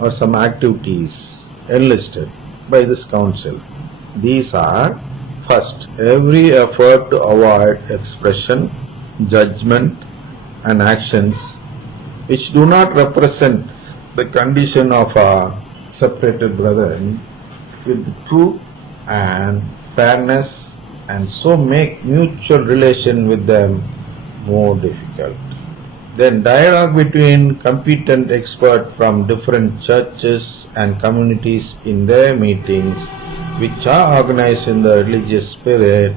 or some activities enlisted by this council. These are: first, every effort to avoid expression, judgment and actions which do not represent the condition of our separated brethren with truth and fairness, and so make mutual relation with them more difficult. Then dialogue between competent experts from different churches and communities in their meetings, which are organized in the religious spirit.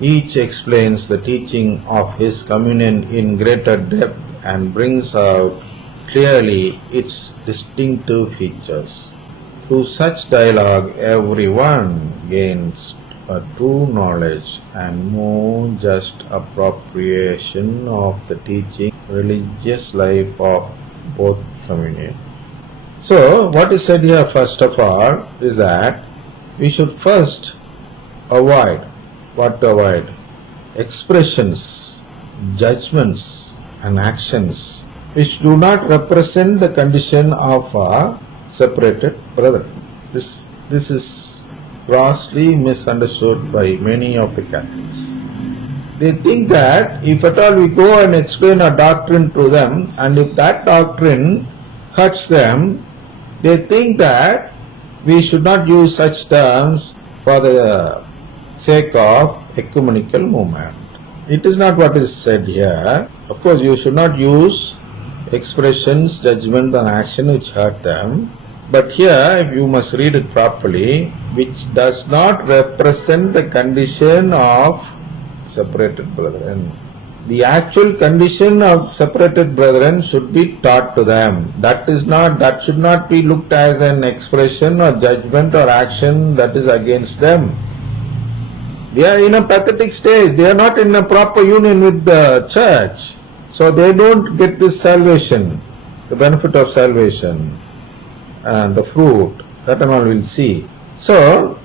Each explains the teaching of his communion in greater depth and brings out clearly its distinctive features. Through such dialogue, everyone gains a true knowledge and more just appropriation of the teaching religious life of both communion. So, what is said here first of all is that we should first avoid, what to avoid? Expressions, judgments and actions which do not represent the condition of our separated brethren. This is grossly misunderstood by many of the Catholics. They think that if at all we go and explain a doctrine to them, and if that doctrine hurts them, they think that we should not use such terms for the sake of ecumenical movement. It is not what is said here. Of course, you should not use expressions, judgment and action which hurt them. But here you must read it properly, which does not represent the condition of separated brethren. The actual condition of separated brethren should be taught to them. That should not be looked as an expression or judgment or action that is against them. They are in a pathetic stage. They are not in a proper union with the church. So they don't get this salvation, the benefit of salvation and the fruit. That and all we'll see. So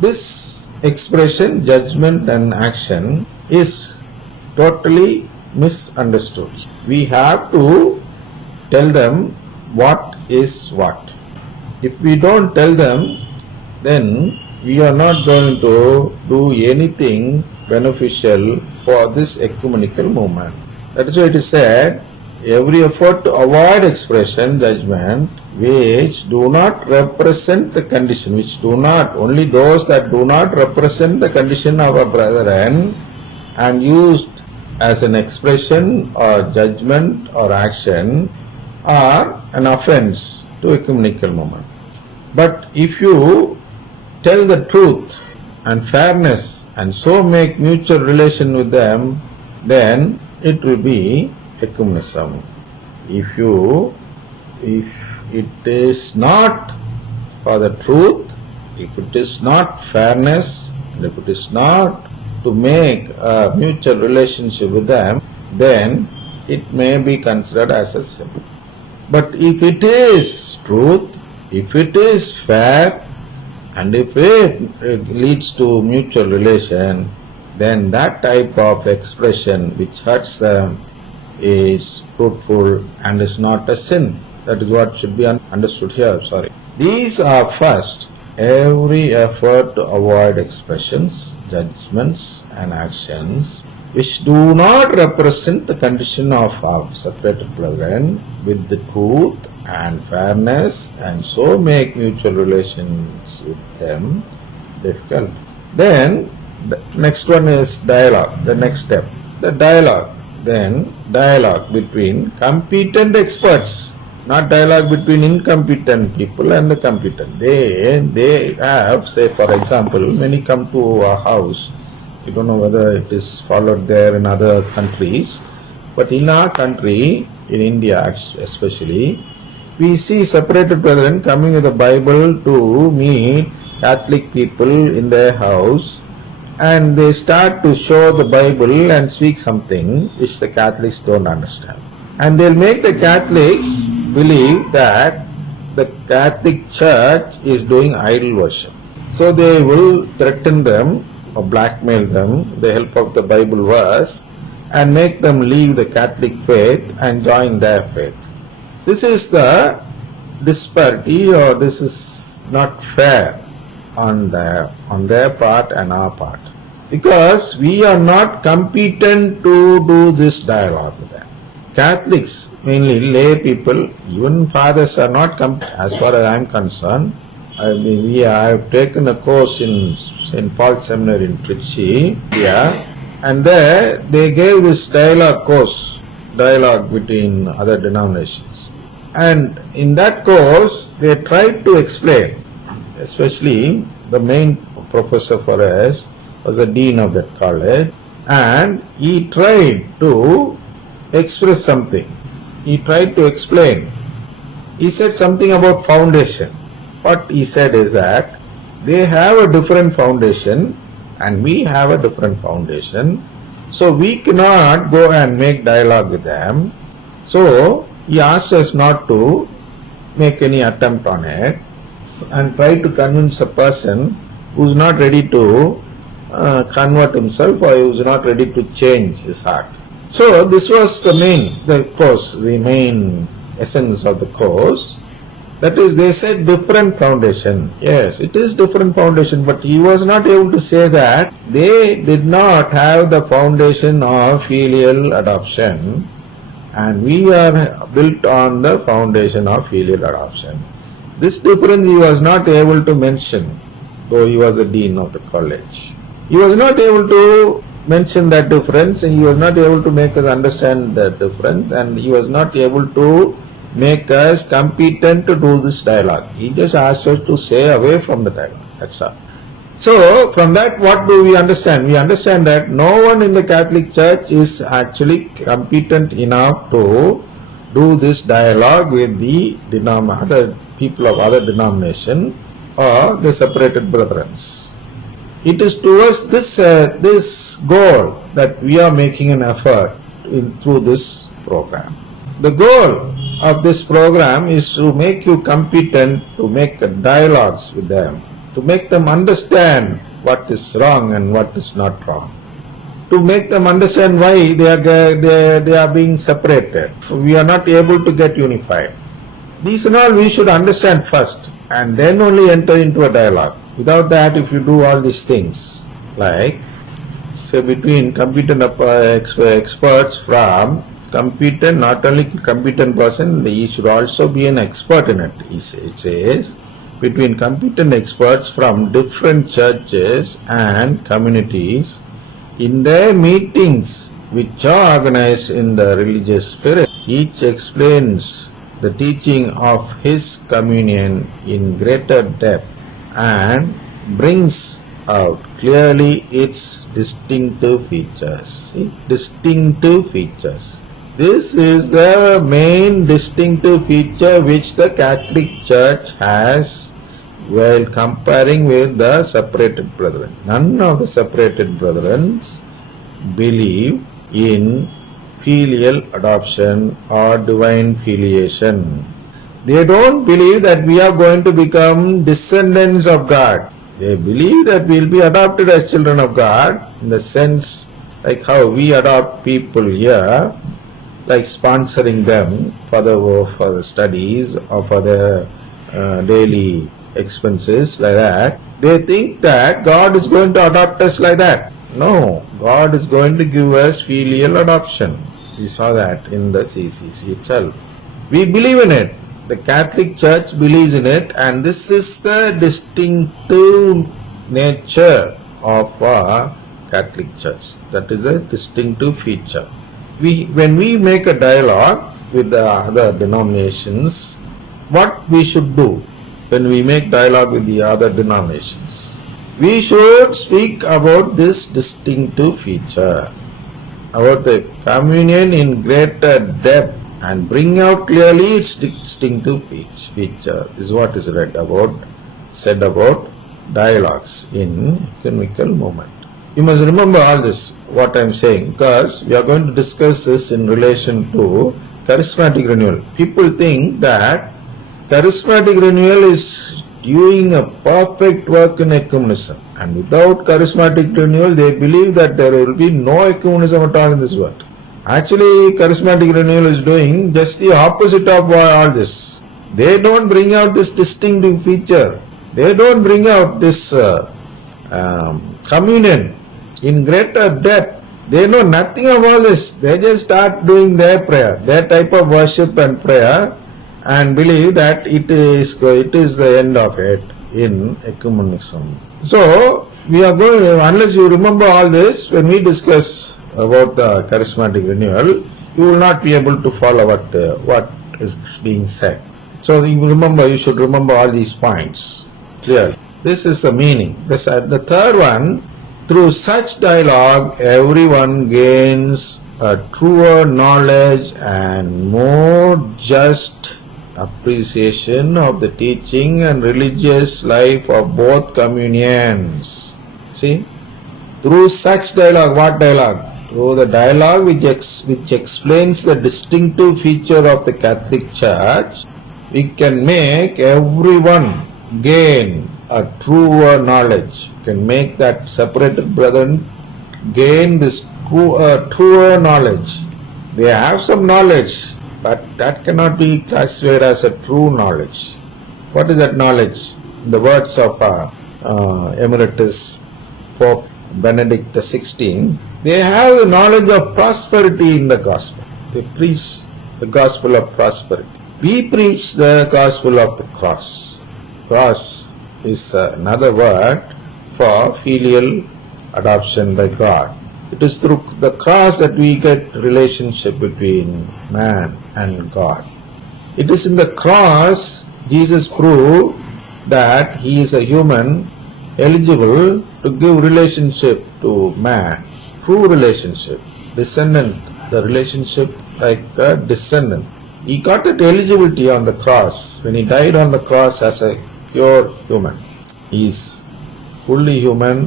this expression, judgment and action is totally misunderstood. We have to tell them what is what. If we don't tell them, then we are not going to do anything beneficial for this ecumenical movement. That is why it is said, every effort to avoid expression, judgment, which do not represent the condition, only those that do not represent the condition of a brethren and used as an expression or judgment or action are an offense to ecumenical movement. But if you tell the truth and fairness and so make mutual relation with them, then it will be ecumenism. If it is not for the truth, if it is not fairness, and if it is not to make a mutual relationship with them, then it may be considered as a sin. But if it is truth, if it is fair, and if it leads to mutual relation, then that type of expression which hurts them is fruitful and is not a sin. That is what should be understood here. These are first, every effort to avoid expressions, judgments and actions which do not represent the condition of our separated brethren with the truth and fairness, and so make mutual relations with them difficult. Then the next one is dialogue, the next step. The dialogue, then dialogue between competent experts, not dialogue between incompetent people and the competent. They have, say for example, many come to our house. We don't know whether it is followed there in other countries, but in our country, in India especially, we see separated brethren coming with the Bible to meet Catholic people in their house, and they start to show the Bible and speak something which the Catholics don't understand. And they'll make the Catholics believe that the Catholic Church is doing idol worship. So they will threaten them or blackmail them with the help of the Bible verse and make them leave the Catholic faith and join their faith. This is the disparity, or this is not fair on their part and our part, because we are not competent to do this dialogue with them. Catholics, mainly lay people, even fathers are not as far as I am concerned. I have taken a course in St. Paul's Seminary in Trichy, India, and there they gave this dialogue between other denominations. And in that course, they tried to explain, especially the main professor for us was the dean of that college, and he tried to express something. He tried to explain. He said something about foundation. What he said is that they have a different foundation and we have a different foundation. So we cannot go and make dialogue with them. So he asked us not to make any attempt on it and try to convince a person who is not ready to convert himself, or who is not ready to change his heart. So this was the main essence of the course. That is, they said different foundation. Yes, it is different foundation, but he was not able to say that they did not have the foundation of filial adoption, and we are built on the foundation of filial adoption. This difference he was not able to mention, though he was the dean of the college. He was not able to mention that difference, and he was not able to make us understand that difference, and he was not able to make us competent to do this dialogue. He just asked us to stay away from the dialogue. That's all. So from that, what do we understand? We understand that no one in the Catholic Church is actually competent enough to do this dialogue with the other people of other denomination or the separated brethren. It is towards this goal that we are making an effort through this program. The goal of this program is to make you competent to make dialogues with them, to make them understand what is wrong and what is not wrong, to make them understand why they are being separated. We are not able to get unified. These and all we should understand first, and then only enter into a dialogue. Without that, if you do all these things, like say between competent experts from competent, not only competent person, he should also be an expert in it. It says between competent experts from different churches and communities in their meetings, which are organized in the religious spirit, each explains the teaching of his communion in greater depth and brings out clearly its distinctive features. See, distinctive features. This is the main distinctive feature which the Catholic Church has while comparing with the separated brethren. None of the separated brethren believe in filial adoption or divine filiation. They don't believe that we are going to become descendants of God. They believe that we will be adopted as children of God, in the sense like how we adopt people here, like sponsoring them for the studies or for their daily expenses, like that. They think that God is going to adopt us like that. No, God is going to give us filial adoption. We saw that in the CCC itself. We believe in it. The Catholic Church believes in it, and this is the distinctive nature of our Catholic Church. That is a distinctive feature. When we make a dialogue with the other denominations, what we should do when we make dialogue with the other denominations? We should speak about this distinctive feature, about the communion in greater depth, and bring out clearly its distinctive feature. This is what is said about dialogues in ecumenical movement. You must remember all this, what I am saying, because we are going to discuss this in relation to charismatic renewal. People think that charismatic renewal is doing a perfect work in ecumenism, and without charismatic renewal they believe that there will be no ecumenism at all in this world. Actually, charismatic renewal is doing just the opposite of all this. They don't bring out this distinctive feature. They don't bring out this communion in greater depth. They know nothing of all this. They just start doing their prayer, their type of worship and prayer, and believe that it is the end of it in ecumenism. So we are going, unless you remember all this, when we discuss about the charismatic renewal, you will not be able to follow what is being said. So you should remember all these points clearly. This is the meaning. The third one, through such dialogue, everyone gains a truer knowledge and more just appreciation of the teaching and religious life of both communions. See, through such dialogue, what dialogue? Through the dialogue which explains the distinctive feature of the Catholic Church, we can make everyone gain a truer knowledge. Can make that separated brethren gain this truer knowledge. They have some knowledge, but that cannot be classified as a true knowledge. What is that knowledge? In the words of Emeritus Pope Benedict XVI, they have the knowledge of prosperity in the gospel. They preach the gospel of prosperity. We preach the gospel of the cross. Cross is another word for filial adoption by God. It is through the cross that we get relationship between man and God. It is in the cross Jesus proved that he is a human eligible to give relationship to man. True relationship, descendant, the relationship like a descendant. He got that eligibility on the cross when he died on the cross as a pure human. He is fully human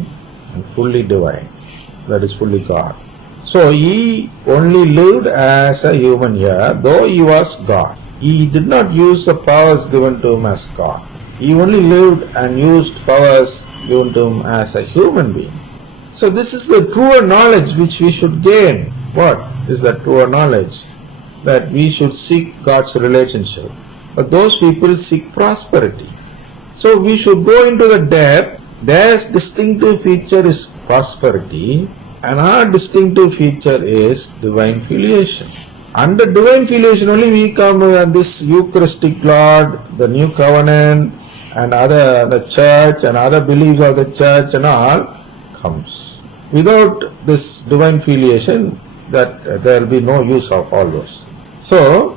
and fully divine. That is fully God. So he only lived as a human here, though he was God. He did not use the powers given to him as God. He only lived and used powers given to him as a human being. So this is the truer knowledge which we should gain. What is that truer knowledge? That we should seek God's relationship. But those people seek prosperity. So we should go into the depth. Their distinctive feature is prosperity, and our distinctive feature is divine filiation. Under divine filiation only we come with this Eucharistic Lord, the new covenant, and the church and other beliefs of the church and all comes. Without this divine filiation, that there will be no use of all those. So,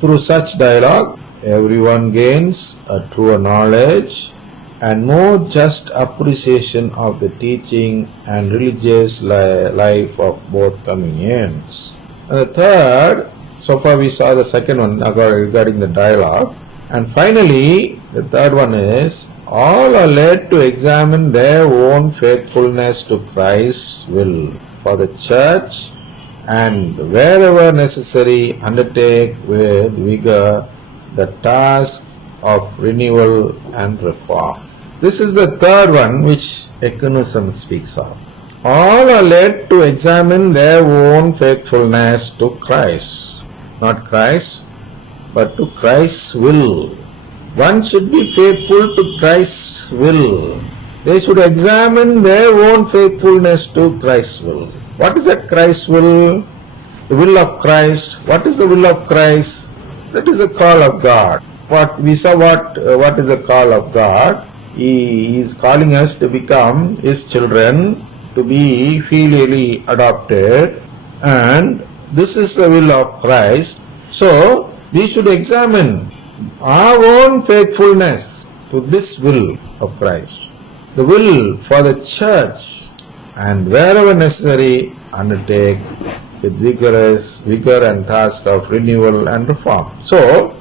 through such dialogue, everyone gains a truer knowledge and more just appreciation of the teaching and religious life of both communions. And the third, so far we saw the second one regarding the dialogue. And finally, the third one is, all are led to examine their own faithfulness to Christ's will for the church, and wherever necessary undertake with vigor the task of renewal and reform. This is the third one which Ecumenism speaks of. All are led to examine their own faithfulness to Christ. Not Christ, but to Christ's will. One should be faithful to Christ's will. They should examine their own faithfulness to Christ's will. What is that Christ's will? The will of Christ. What is the will of Christ? That is the call of God. We saw what is the call of God. He is calling us to become His children, to be filially adopted, and this is the will of Christ. So we should examine our own faithfulness to this will of Christ, the will for the church, and wherever necessary undertake with vigor and task of renewal and reform. So